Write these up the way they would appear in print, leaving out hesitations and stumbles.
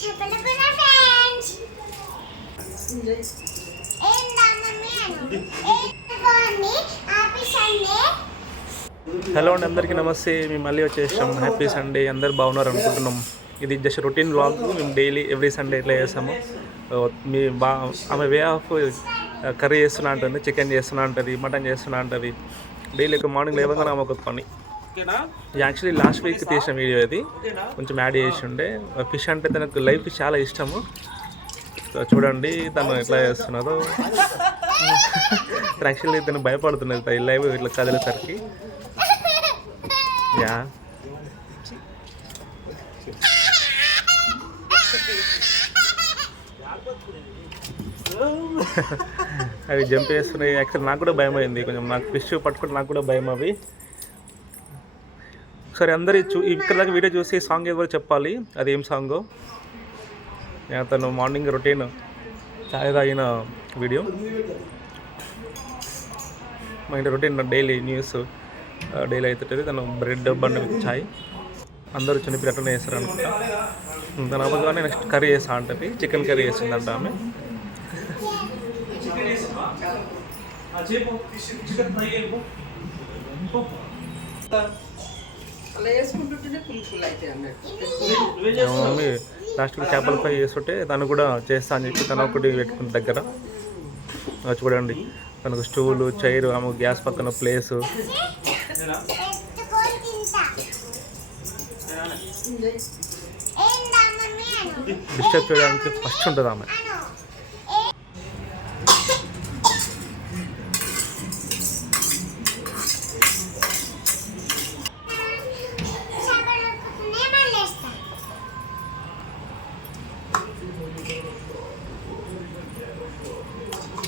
Hello అండి, అందరికీ నమస్తే. మేము మళ్ళీ వచ్చేసాం. Happy Sunday. అందరు బాగున్నారు అనుకుంటున్నాం. ఇది జస్ట్ రొటీన్ వ్లాగ్. మేము డైలీ ఎవ్రీ సండే ఇట్లా చేస్తాము. ఆమె వే ఆఫ్ కర్రీ చేస్తున్నా ఉంటుంది, చికెన్ చేస్తున్నా ఉంటుంది, మటన్ చేస్తున్నా ఉంటుంది. డైలీ ఒక మార్నింగ్ లేవగానే ఆమె ఒక పని. యాక్చువల్లీ లాస్ట్ వీక్ తీసిన వీడియో ఇది, కొంచెం యాడ్ చేసి ఉండే. ఫిష్ అంటే తనకు లైఫ్ చాలా ఇష్టము. చూడండి తను ఎట్లా చేస్తున్నదో. యాక్చువల్లీ తను భయపడుతున్నది లైవ్ ఇట్లా కదిలేసరికి. యా అవి జంప్ చేస్తున్నాయి. యాక్చువల్లీ నాకు కూడా భయం అయింది కొంచెం. నాకు ఫిష్ పట్టుకుంటే నాకు కూడా భయం అవి. సరే, అందరి ఇక్కడ దాకా వీడియో చూసి సాంగ్ ఏదో చెప్పాలి, అది ఏం సాంగో. తను మార్నింగ్ రొటీన్ చాయ్ తాగిన వీడియో. మా ఇంటి రొటీన్ డైలీ న్యూస్ డైలీ అవుతుంటుంది. తను బ్రెడ్ బన్ విత్ చాయ్. అందరూ చిన్నపిల్లలు అట్లనే చేస్తారు అనుకుంటా. తను అవ్వగానే నెక్స్ట్ కర్రీ చేస్తా అంటది. చికెన్ కర్రీ చేసిందంట ఆమె. మమ్మీ లాస్ట్కి చేపల ఫ్రై చేస్తుంటే తను కూడా చేస్తా అని చెప్పి తను ఒకటి పెట్టుకున్న దగ్గర. చూడండి, తనకు స్టూలు, చైరు, ఆమె గ్యాస్ పక్కన ప్లేసు. డిస్టర్బ్ చేయడానికి ఫస్ట్ ఉంటుంది ఆమె.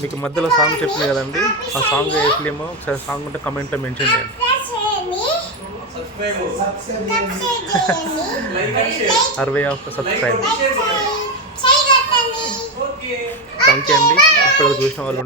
మీకు మధ్యలో సాంగ్ చెప్పినాయి కదండి, ఆ సాంగ్ ఏ ఫిలిమో ఒకసారి సాంగ్ ఉంటే కమెంట్లో మెన్షన్ చేయండి. అరవై ఆఫ్ సబ్స్క్రైబ్. థ్యాంక్ యూ అండి. ఇప్పుడు చూసిన వాళ్ళు